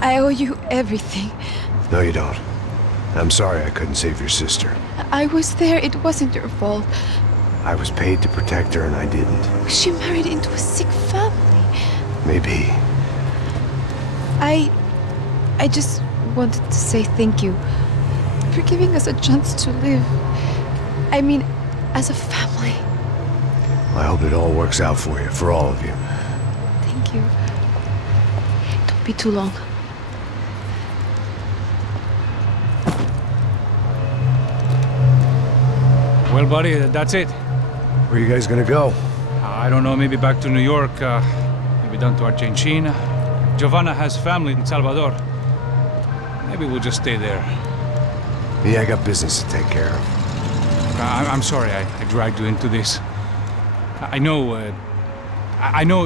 I owe you everything. No, you don't. I'm sorry I couldn't save your sister. I was there. It wasn't your fault. I was paid to protect her and I didn't. She married into a sick family. Maybe. I just wanted to say thank you for giving us a chance to live. I mean, as a family. I hope it all works out for you, for all of you. Thank you. Don't be too long. Well, buddy, that's it. Where are you guys gonna go? I don't know, maybe back to New York, maybe down to Argentina. Giovanna has family in Salvador. Maybe we'll just stay there. Yeah, I got business to take care of. I'm sorry I dragged you into this. I know it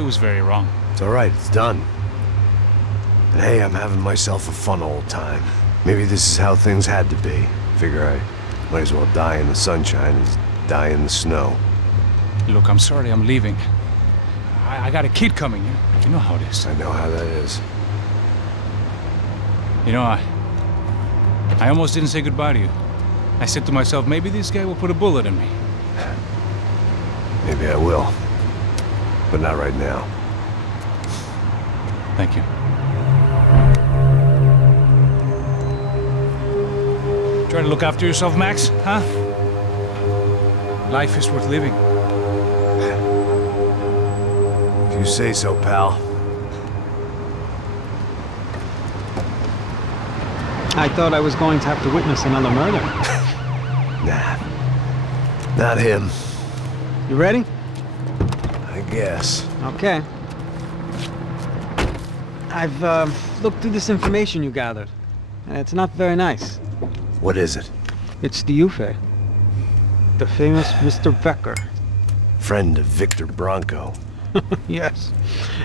was very wrong. It's all right, it's done. And hey, I'm having myself a fun old time. Maybe this is how things had to be. Figure I might as well die in the sunshine as die in the snow. Look, I'm sorry I'm leaving. I got a kid coming. You know how it is. I know how that is. You know, I almost didn't say goodbye to you. I said to myself, maybe this guy will put a bullet in me. Maybe I will. But not right now. Thank you. Try to look after yourself, Max, huh? Life is worth living. If you say so, pal. I thought I was going to have to witness another murder. Nah. Not him. You ready? I guess. Okay. I've looked through this information you gathered, and it's not very nice. What is it? It's the Ufe. The famous Mr. Becker. Friend of Victor Bronco. Yes.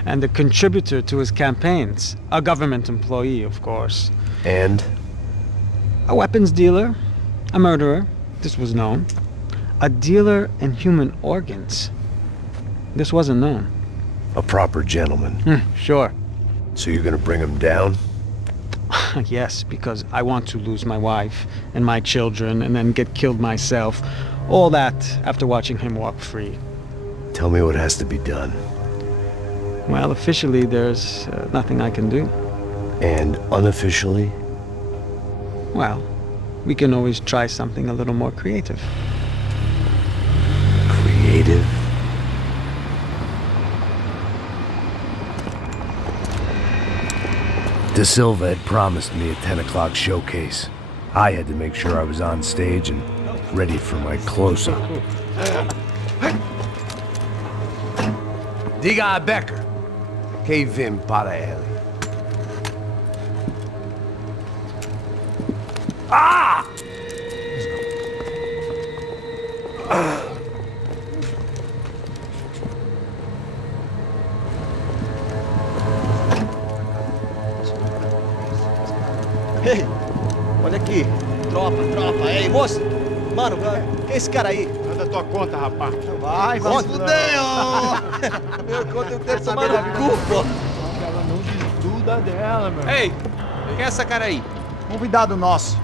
And a contributor to his campaigns. A government employee, of course. And? A weapons dealer. A murderer. This was known. A dealer in human organs. This wasn't known. A proper gentleman. Sure. So you're gonna bring him down? Yes, because I want to lose my wife and my children and then get killed myself. All that after watching him walk free. Tell me what has to be done. Well, officially there's nothing I can do. And unofficially? Well, we can always try something a little more creative. Creative? De Silva had promised me a 10 o'clock showcase. I had to make sure I was on stage and ready for my close-up. Diga a Becker. Que vim para ele. Ah! Ei, olha aqui. Tropa. Ei, moço. Mano, quem é esse cara aí? Manda tua conta, rapaz. Vai se fuder, ó. Meu conta eu tenho que tomar no cu, pô. Ela não desgruda dela, meu. Ei, quem é essa cara aí? Convidado nosso.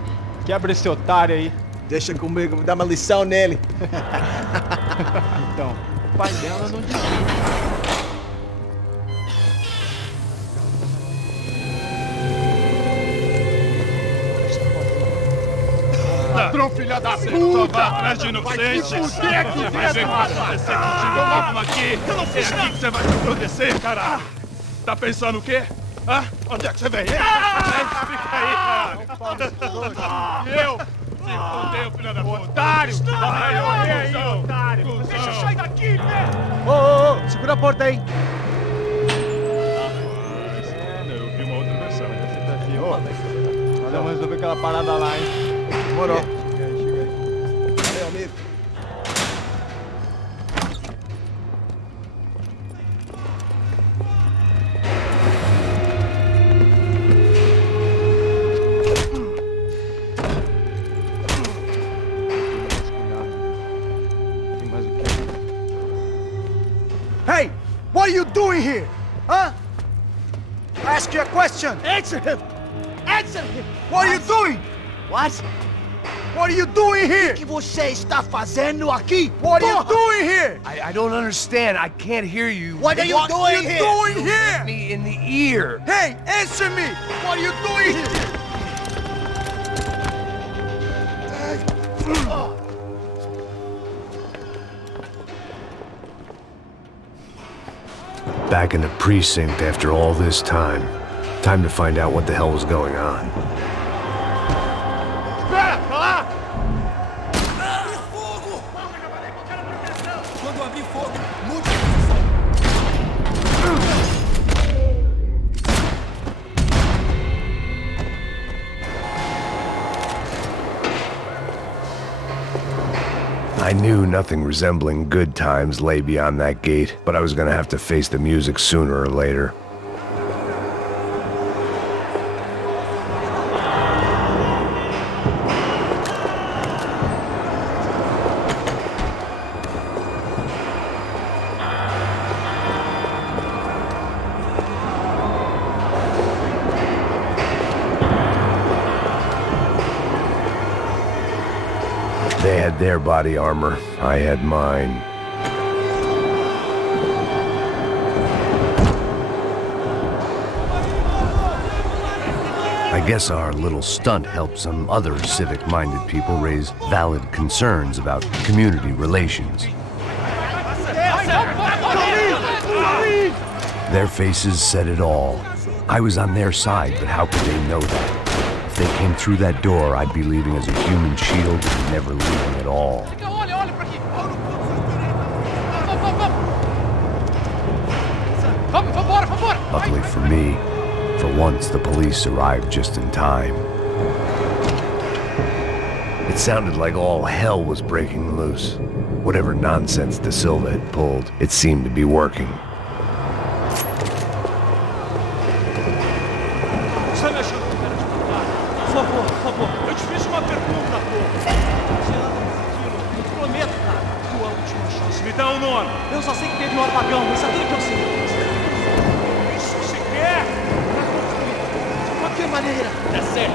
Quebra esse otário aí. Deixa comigo, me dá uma lição nele. Então, o pai dela não desgruda. Ladrão, filha da puta! Vai atrás de inocente! Vai ver o que vai acontecer contigo! Vamos aqui! Eu não fiz aqui que você vai se acontecer, caralho! Tá pensando o quê? Hã? Onde é que você vem? Fica aí, caralho! E eu? Se fodeu, filha da puta! Otário! Vai aí, otário! Deixa eu sair daqui, velho! Ô, segura a porta aí! Eu vi uma outra versão. Vamos resolver aquela parada lá, hein? Demorou. Chega aí. Valeu, amigo. Hey! What are you doing here? Huh? ask you a question. Answer him. Answer him. What are you doing? What? What are you doing here? O que você está fazendo aqui? What are you doing here? I don't understand. I can't hear you. What are you doing here? Doing Hit here? me in the ear. Hey, answer me! What are you doing here? Back in the precinct after all this time. Time to find out what the hell was going on. Espera, tá lá! Quando abrir fogo, mude. I knew nothing resembling good times lay beyond that gate, but I was gonna have to face the music sooner or later. They had their body armor, I had mine. I guess our little stunt helped some other civic-minded people raise valid concerns about community relations. Their faces said it all. I was on their side, but how could they know that? If they came through that door, I'd be leaving as a human shield and never leaving at all. Luckily for me, for once the police arrived just in time. It sounded like all hell was breaking loose. Whatever nonsense De Silva had pulled, it seemed to be working. Por favor, eu te fiz uma pergunta, pô. Eu te prometo, cara, tua última chance. Me dá um nome. Eu só sei que teve um apagão, mas é tudo que eu sei. Isso se quer? De qualquer maneira. É sério.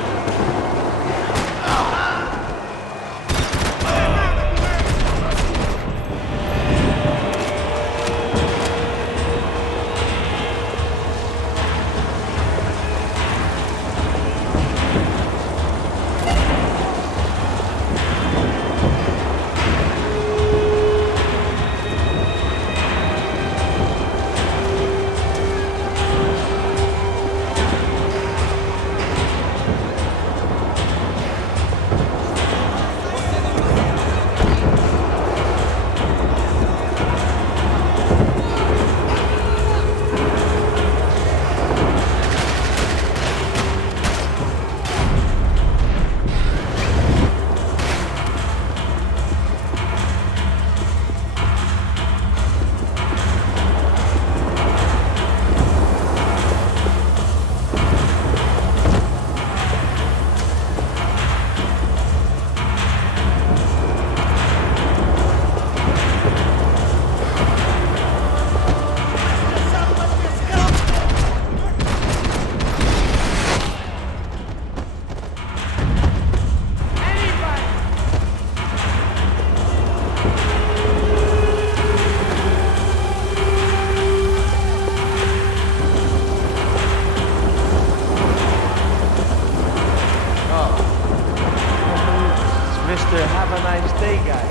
Mr. Have a nice day, guy.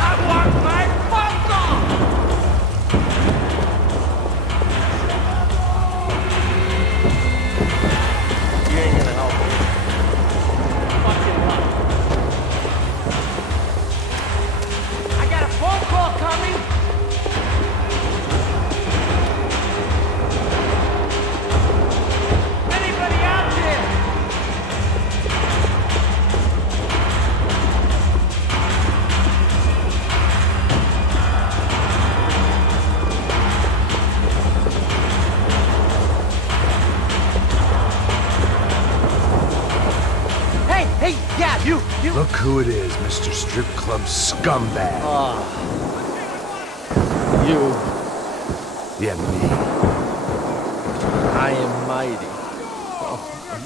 I want my photo! You ain't gonna help me. Fucking luck. I got a phone call coming. Anybody out there? Hey, yeah, you. Look who it is, Mr. Strip Club Scumbag. You. Yeah, me. I am mighty. Oh,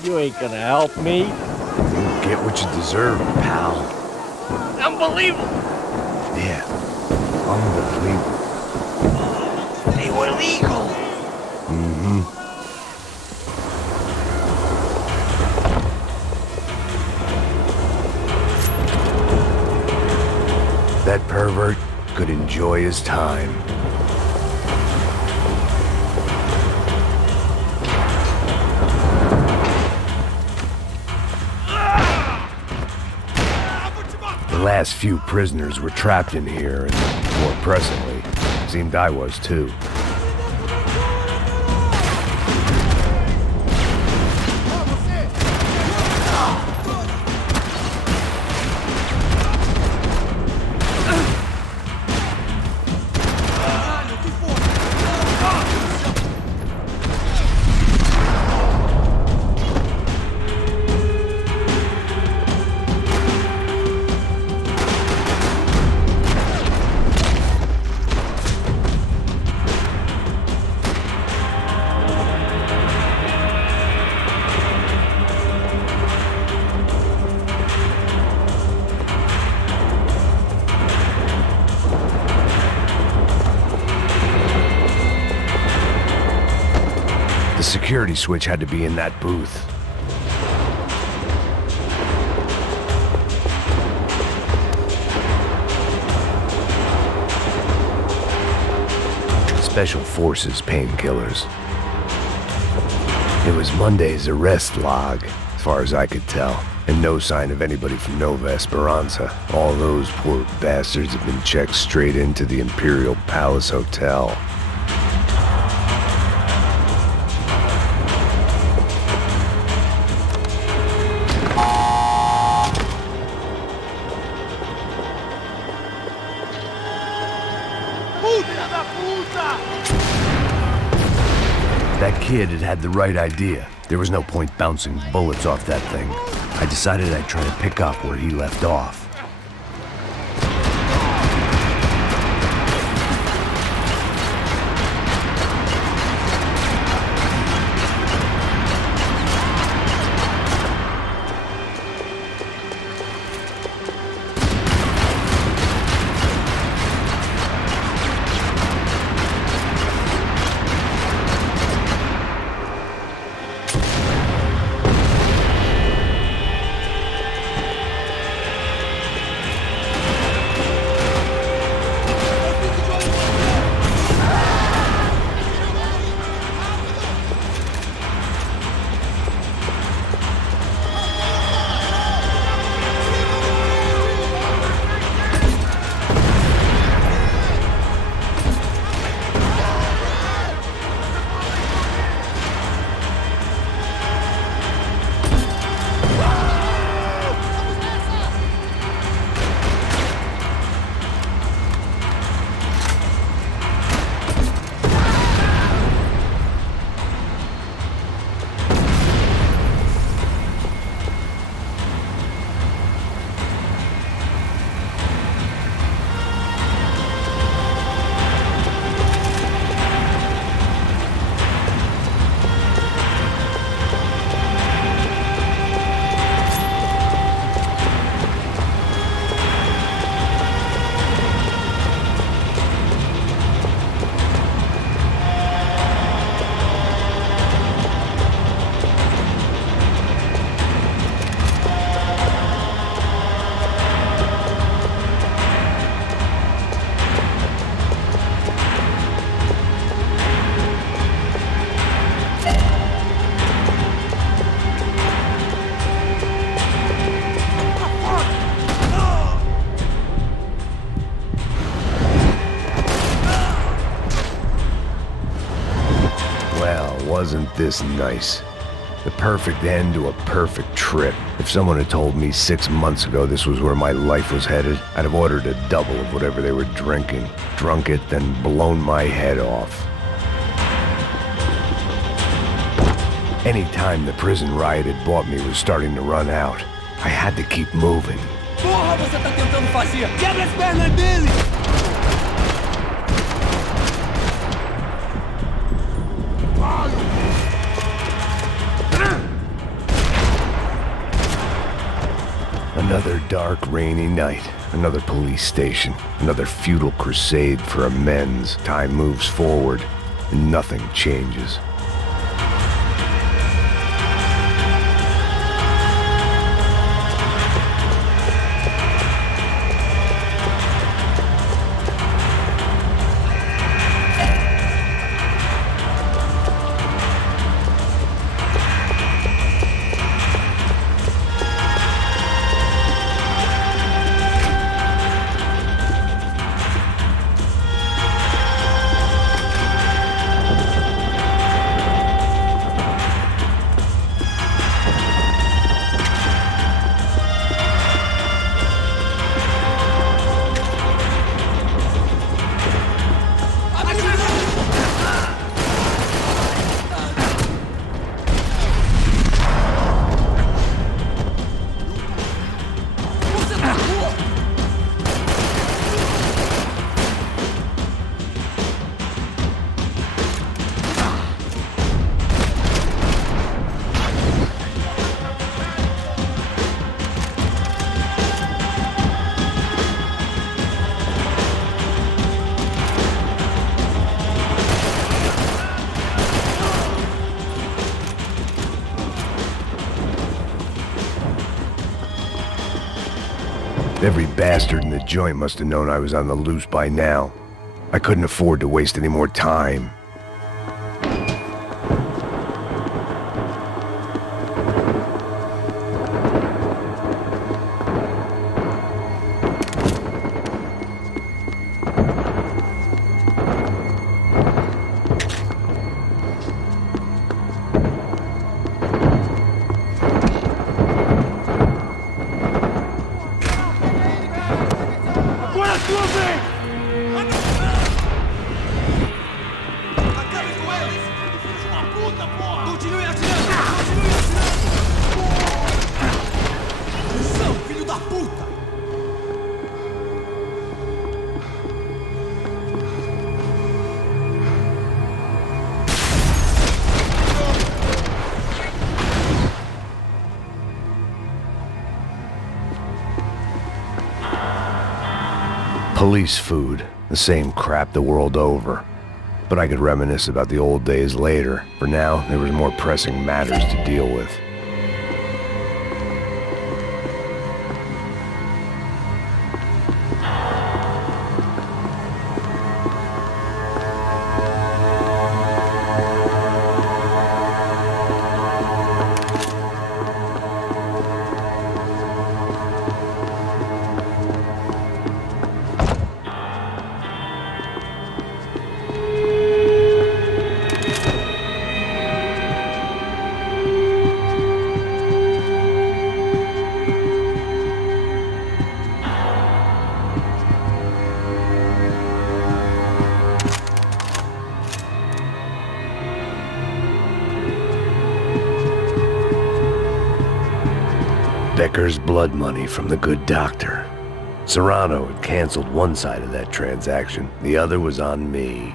you ain't gonna help me. You'll get what you deserve, pal. Unbelievable! Yeah. Unbelievable. They were legal! Mm-hmm. That pervert could enjoy his time. The last few prisoners were trapped in here, and more presently, seemed I was too. The security switch had to be in that booth. Special Forces painkillers. It was Monday's arrest log, as far as I could tell, and no sign of anybody from Nova Esperanza. All those poor bastards have been checked straight into the Imperial Palace Hotel. That kid had had the right idea. There was no point bouncing bullets off that thing. I decided I'd try to pick up where he left off. Wasn't this nice? The perfect end to a perfect trip. If someone had told me 6 months ago this was where my life was headed, I'd have ordered a double of whatever they were drinking, drunk it, then blown my head off. Any time the prison riot had bought me was starting to run out. I had to keep moving. Porra, você tá tentando fazer? Quebra as pernas dele! Another dark, rainy night. Another police station. Another futile crusade for amends. Time moves forward, and nothing changes. Every bastard in the joint must have known I was on the loose by now. I couldn't afford to waste any more time. Police food, the same crap the world over. But I could reminisce about the old days later. For now, there was more pressing matters to deal with. Becker's blood money from the good doctor. Serrano had canceled one side of that transaction. The other was on me.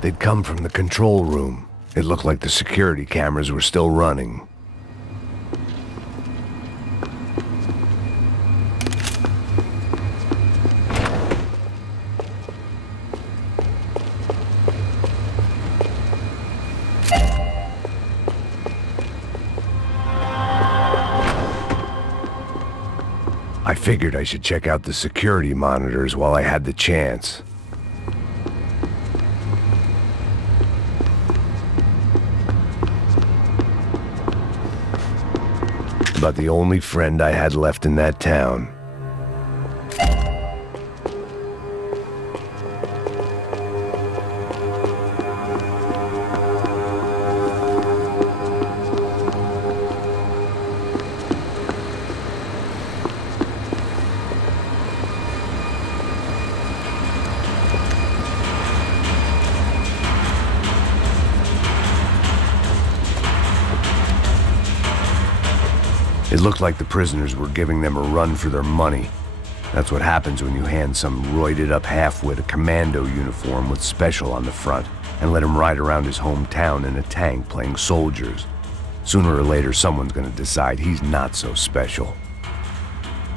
They'd come from the control room. It looked like the security cameras were still running. I figured I should check out the security monitors while I had the chance. About the only friend I had left in that town. It looked like the prisoners were giving them a run for their money. That's what happens when you hand some roided-up halfwit a commando uniform with special on the front and let him ride around his hometown in a tank playing soldiers. Sooner or later, someone's gonna decide he's not so special.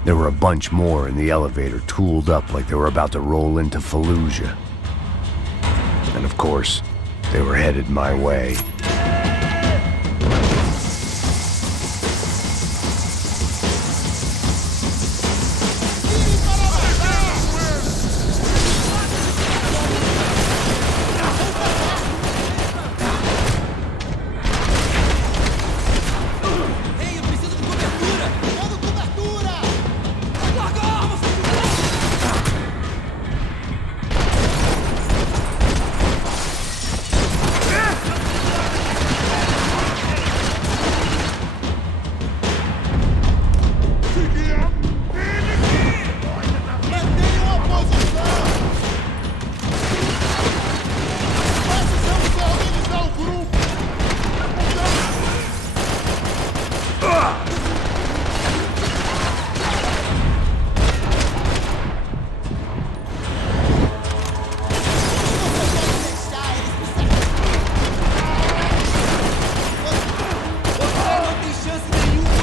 There were a bunch more in the elevator, tooled up like they were about to roll into Fallujah. And of course, they were headed my way. Ei, eu preciso de cobertura! Dando cobertura! Larga a arma, mantenham a posição! Precisamos organizar o grupo! Você não tem chance nenhuma!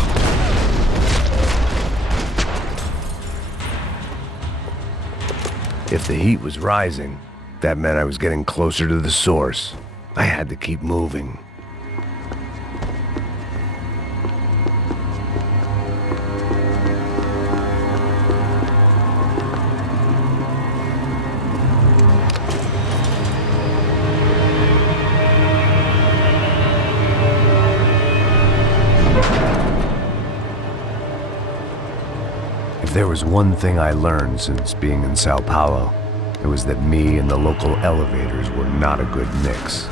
If the heat was rising, that meant I was getting closer to the source. I had to keep moving. If there was one thing I learned since being in Sao Paulo, it was that me and the local elevators were not a good mix.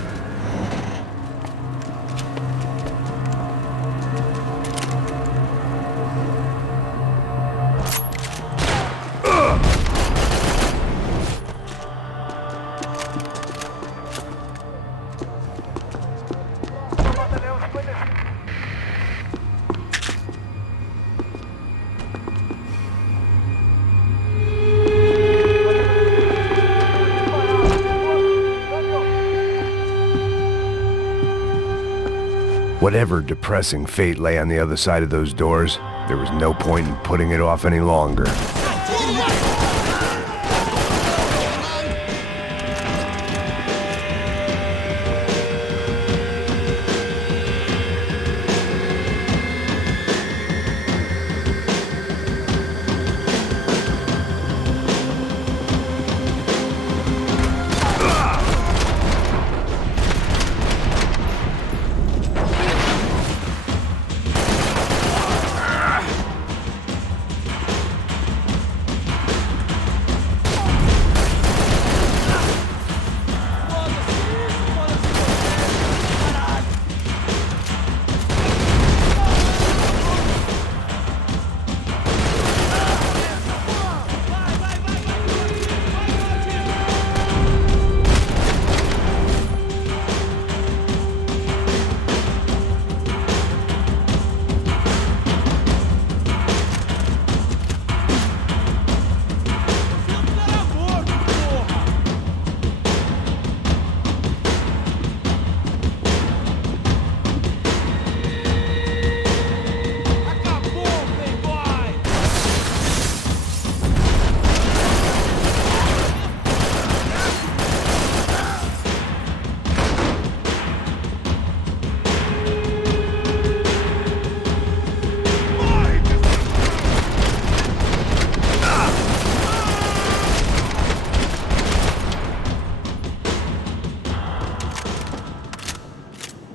Whatever depressing fate lay on the other side of those doors, there was no point in putting it off any longer.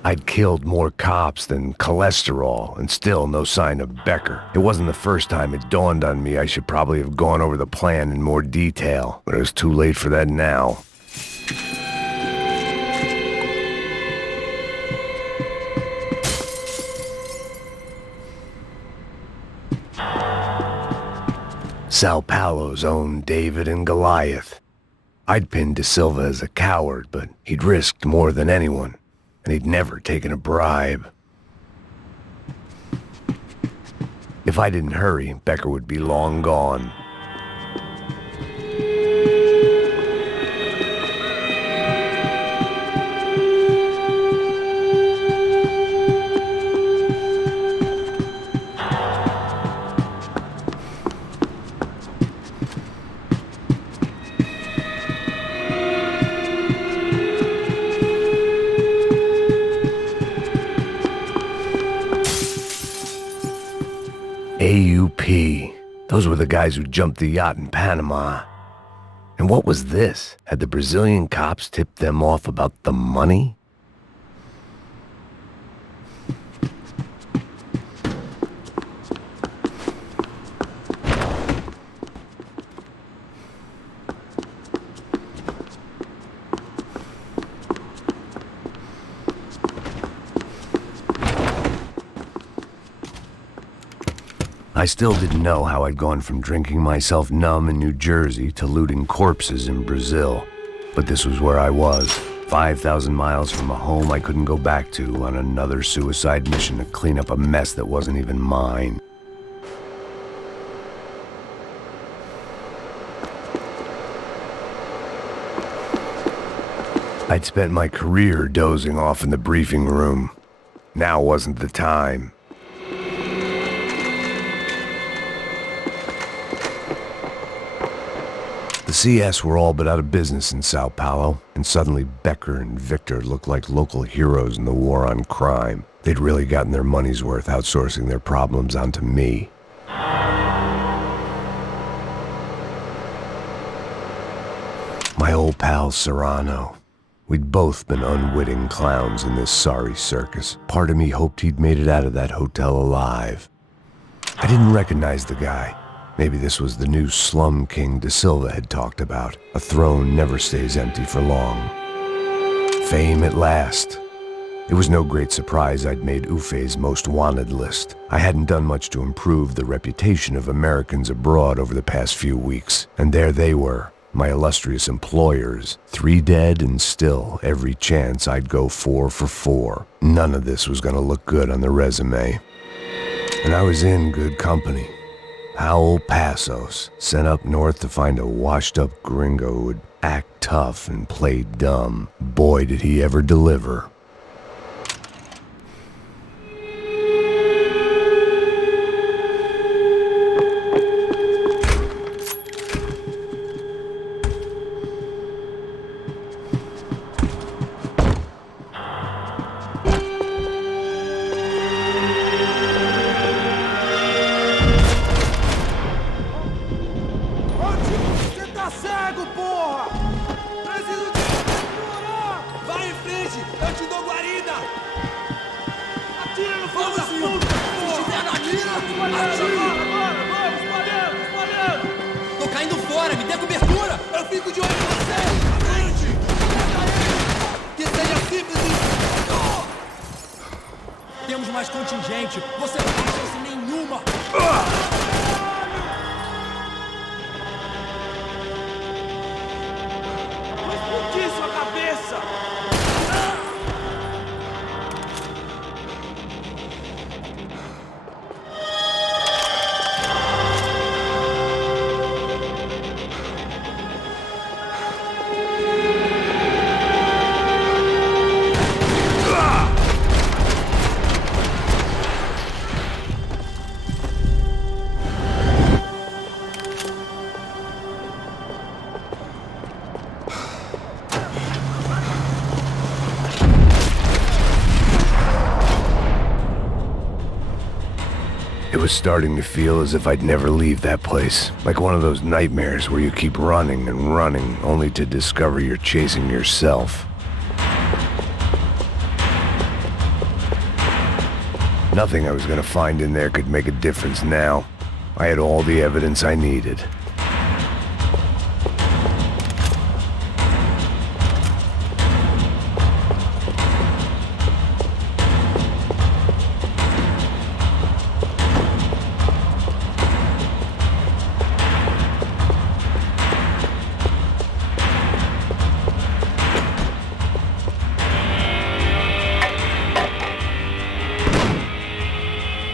I'd killed more cops than cholesterol, and still no sign of Becker. It wasn't the first time it dawned on me I should probably have gone over the plan in more detail, but it was too late for that now. Sao Paulo's own David and Goliath. I'd pinned De Silva as a coward, but he'd risked more than anyone, and he'd never taken a bribe. If I didn't hurry, Becker would be long gone. AUP. Those were the guys who jumped the yacht in Panama. And what was this? Had the Brazilian cops tipped them off about the money? I still didn't know how I'd gone from drinking myself numb in New Jersey to looting corpses in Brazil. But this was where I was, 5,000 miles from a home I couldn't go back to, on another suicide mission to clean up a mess that wasn't even mine. I'd spent my career dozing off in the briefing room. Now wasn't the time. The CS were all but out of business in Sao Paulo, and suddenly Becker and Victor looked like local heroes in the war on crime. They'd really gotten their money's worth outsourcing their problems onto me. My old pal Serrano. We'd both been unwitting clowns in this sorry circus. Part of me hoped he'd made it out of that hotel alive. I didn't recognize the guy. Maybe this was the new slum king De Silva had talked about. A throne never stays empty for long. Fame at last. It was no great surprise I'd made Ufe's most wanted list. I hadn't done much to improve the reputation of Americans abroad over the past few weeks, and there they were, my illustrious employers, 3 dead and still every chance I'd go 4 for 4. None of this was gonna look good on the resume. And I was in good company. Howell Passos, sent up north to find a washed-up gringo who would act tough and play dumb. Boy, did he ever deliver. Temos mais contingente. Você não tem chance nenhuma. Mas por que sua cabeça? It was starting to feel as if I'd never leave that place. Like one of those nightmares where you keep running and running, only to discover you're chasing yourself. Nothing I was gonna find in there could make a difference now. I had all the evidence I needed.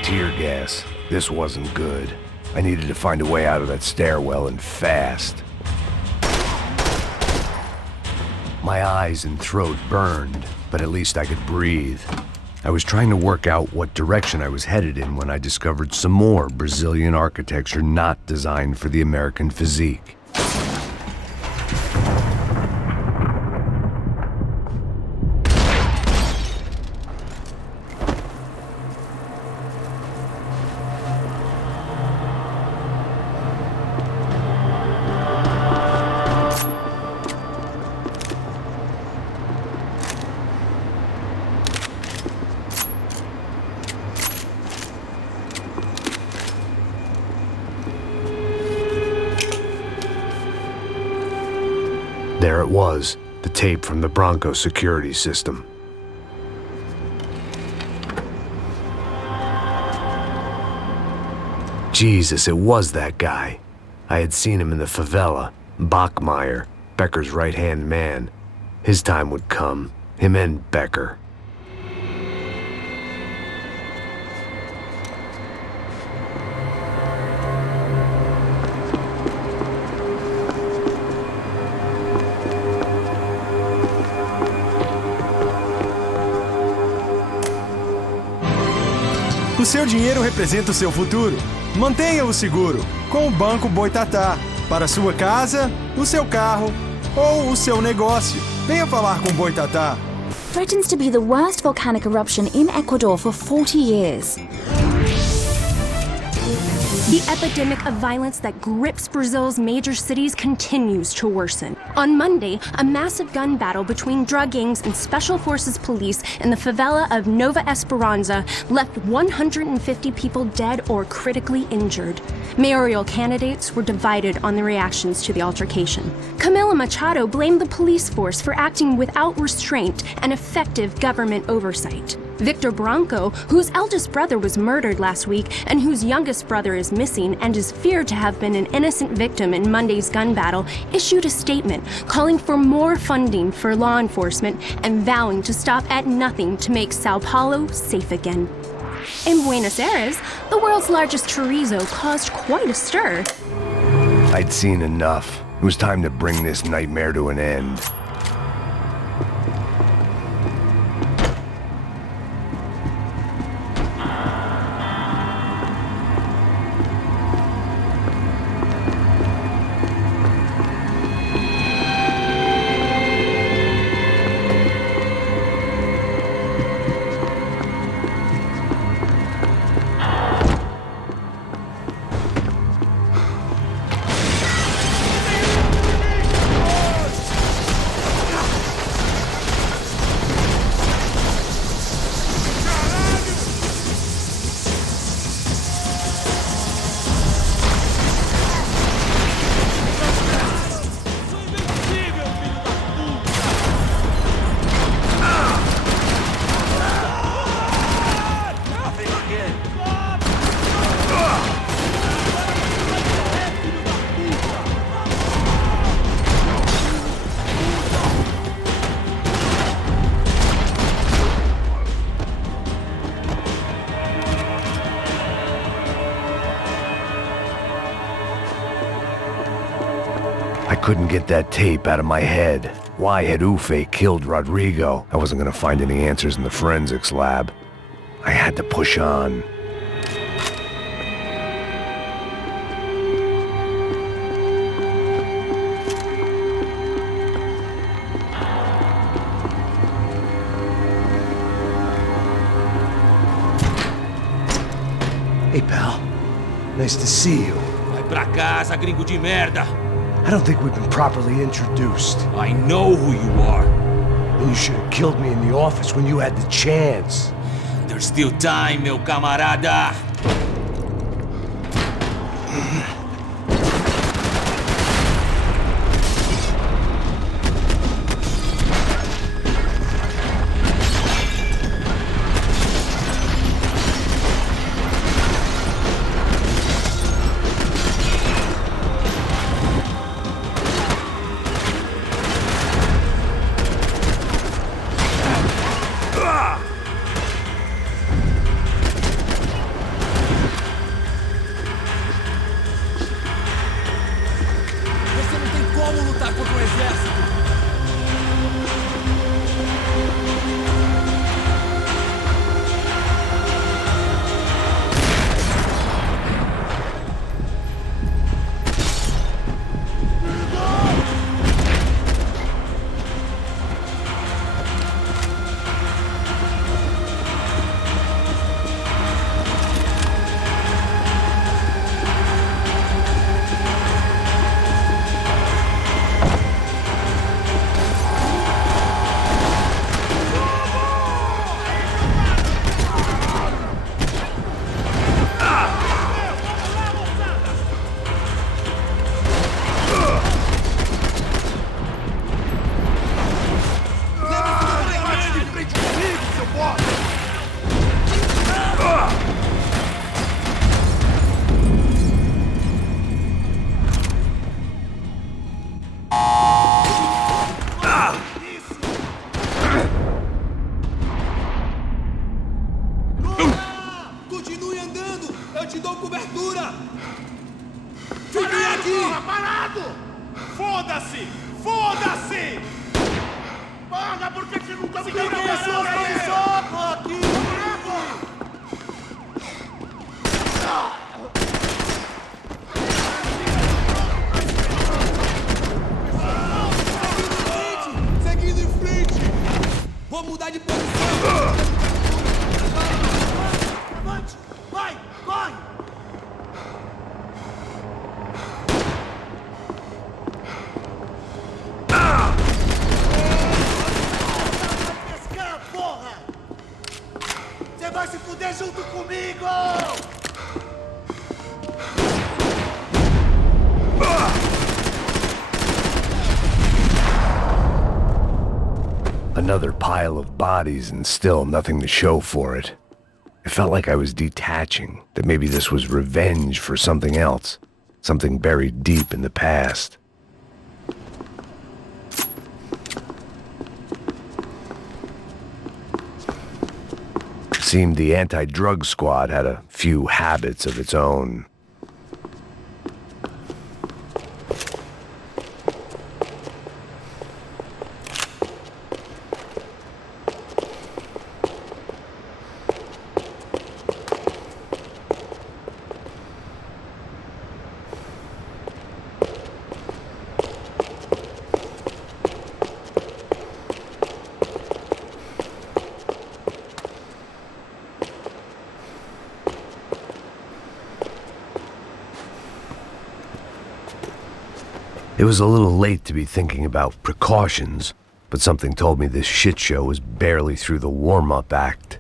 Tear gas. This wasn't good. I needed to find a way out of that stairwell and fast. My eyes and throat burned, but at least I could breathe. I was trying to work out what direction I was headed in when I discovered some more Brazilian architecture not designed for the American physique. There it was, the tape from the Bronco security system. Jesus, it was that guy. I had seen him in the favela, Bachmeyer, Becker's right-hand man. His time would come, him and Becker. O seu dinheiro representa o seu futuro. Mantenha-o seguro com o Banco Boitatá. Para sua casa, o seu carro ou o seu negócio. Venha falar com o Boitatá. Threatens to be the worst volcanic eruption in Ecuador for 40 years. The epidemic of violence that grips Brazil's major cities continues to worsen. On Monday, a massive gun battle between drug gangs and special forces police in the favela of Nova Esperanza left 150 people dead or critically injured. Mayoral candidates were divided on the reactions to the altercation. Camila Machado blamed the police force for acting without restraint and effective government oversight. Victor Branco, whose eldest brother was murdered last week and whose youngest brother is missing and is feared to have been an innocent victim in Monday's gun battle, issued a statement calling for more funding for law enforcement and vowing to stop at nothing to make Sao Paulo safe again. In Buenos Aires, the world's largest chorizo caused quite a stir. I'd seen enough. It was time to bring this nightmare to an end. I couldn't get that tape out of my head. Why had Ufe killed Rodrigo? I wasn't gonna find any answers in the forensics lab. I had to push on. Hey, pal. Nice to see you. Vai pra casa, gringo de merda! I don't think we've been properly introduced. I know who you are. And you should have killed me in the office when you had the chance. There's still time, meu camarada! te dou cobertura! Fiquem aqui! Parado! Foda-se! Foda-se! Porra, por que você não tá me dando Pessoas aí? aqui! Seguindo em frente! Vou mudar de posição! Avante! Vai! Corre! Pescar, porra! Você vai se fuder junto comigo! Another pile of bodies and still nothing to show for it. It felt like I was detaching, that maybe this was revenge for something else, something buried deep in the past. It seemed the anti-drug squad had a few habits of its own. It was a little late to be thinking about precautions, but something told me this shit show was barely through the warm-up act.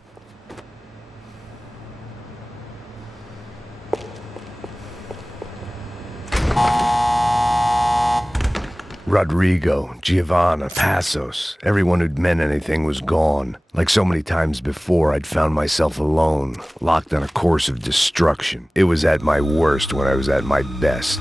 Rodrigo, Giovanna, Passos, everyone who'd meant anything was gone. Like so many times before, I'd found myself alone, locked on a course of destruction. It was at my worst when I was at my best.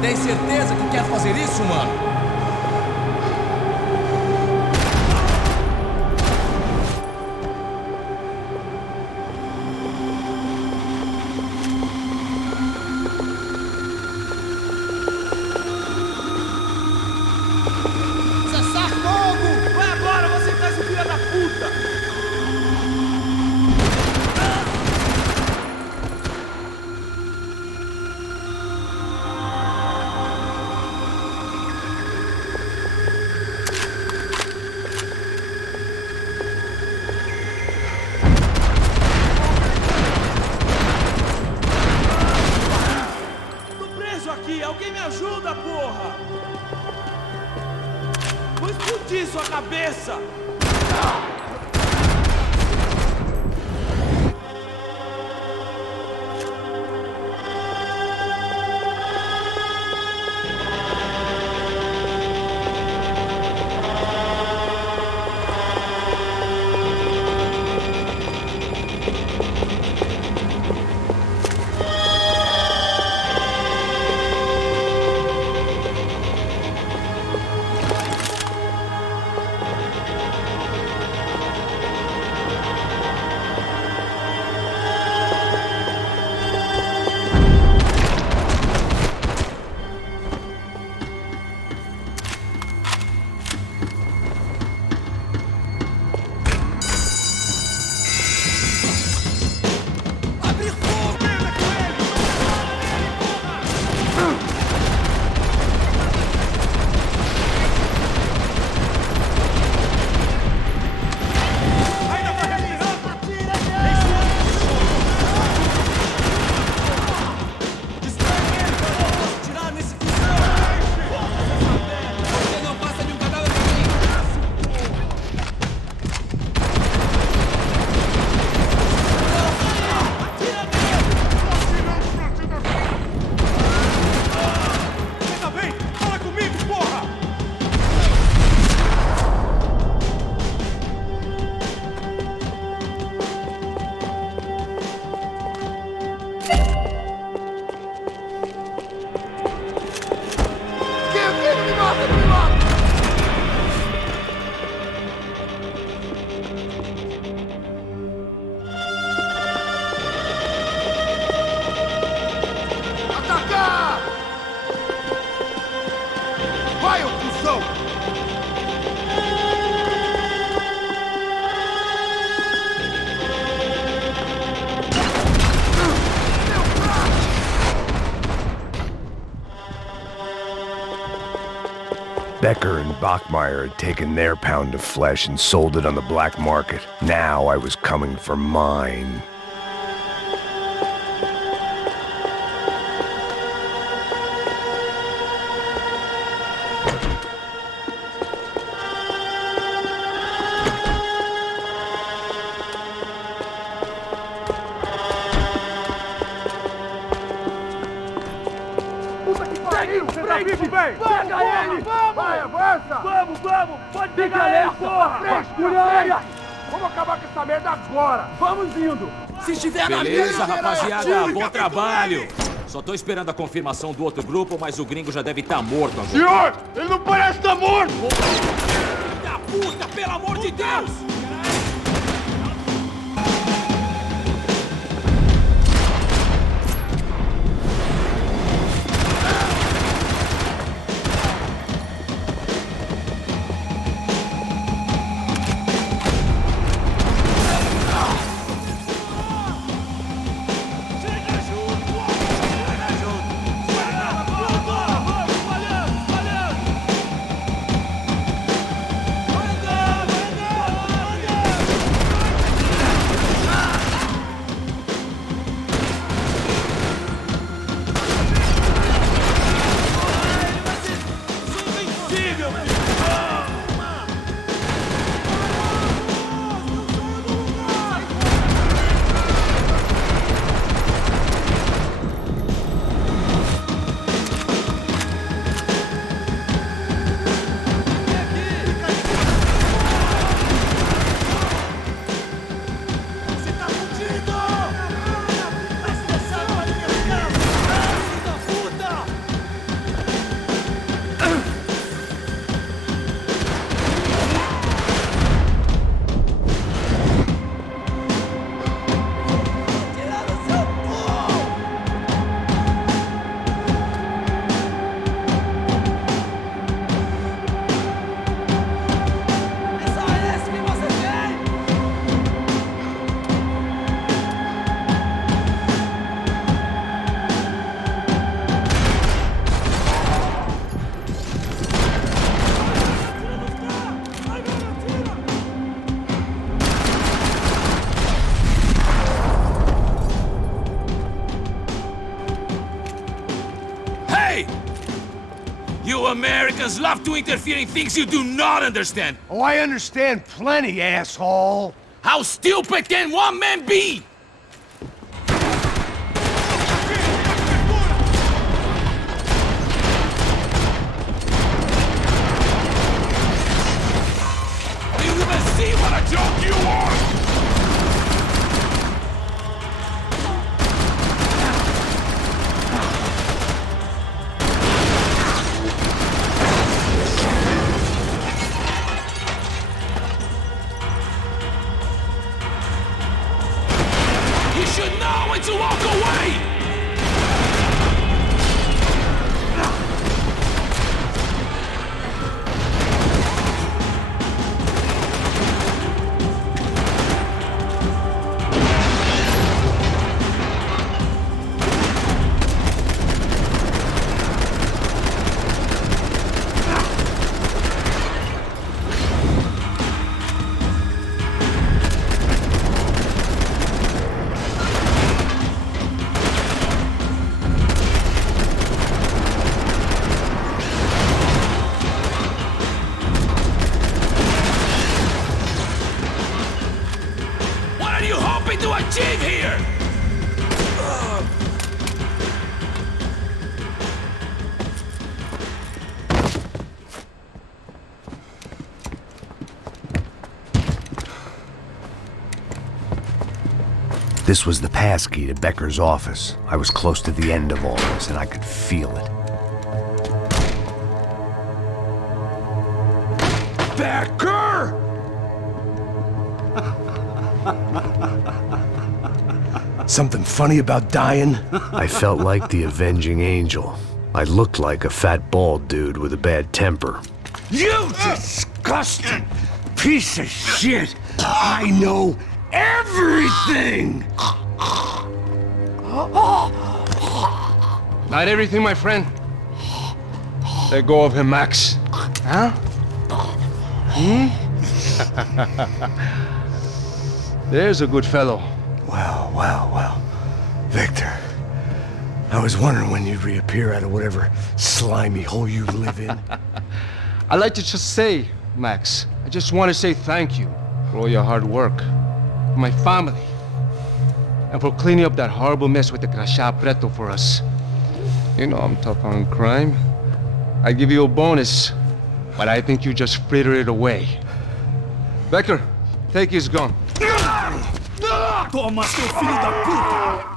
Tem certeza que quer fazer isso, mano? Cessar fogo! Vai agora, você faz o filho da puta! Alguém me ajuda, porra! Vou explodir sua cabeça! Becker and Bachmeyer had taken their pound of flesh and sold it on the black market. Now I was coming for mine. Pode pegar ele, porra! Frescura! Vamos acabar com essa merda agora! Vamos indo! Se estiver na Beleza, rapaziada, bom trabalho! Só tô esperando a confirmação do outro grupo, mas o gringo já deve estar morto agora. Senhor, ele não parece estar morto! Da puta, pelo amor de Deus! You Americans love to interfere in things you do not understand. Oh, I understand plenty, asshole. How stupid can one man be? Do you even see what a joke you are? To walk away! To achieve here! This was the passkey to Becker's office. I was close to the end of all this, and I could feel it. Becker! Something funny about dying? I felt like the avenging angel. I looked like a fat bald dude with a bad temper. You disgusting piece of shit! I know everything! Not everything, my friend. Let go of him, Max. huh? There's a good fellow. Well. Victor, I was wondering when you'd reappear out of whatever slimy hole you live in. I'd like to just say, Max, I just want to say thank you for all your hard work, for my family, and for cleaning up that horrible mess with the crachá preto for us. You know I'm tough on crime. I give you a bonus, but I think you just frittered it away. Becker, take his gun. Toma, seu filho da puta!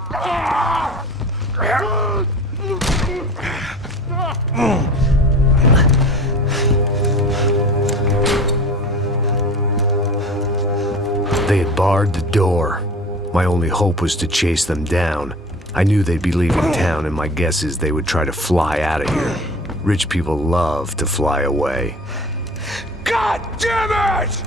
They had barred the door. My only hope was to chase them down. I knew they'd be leaving town, and my guess is they would try to fly out of here. Rich people love to fly away. God damn it!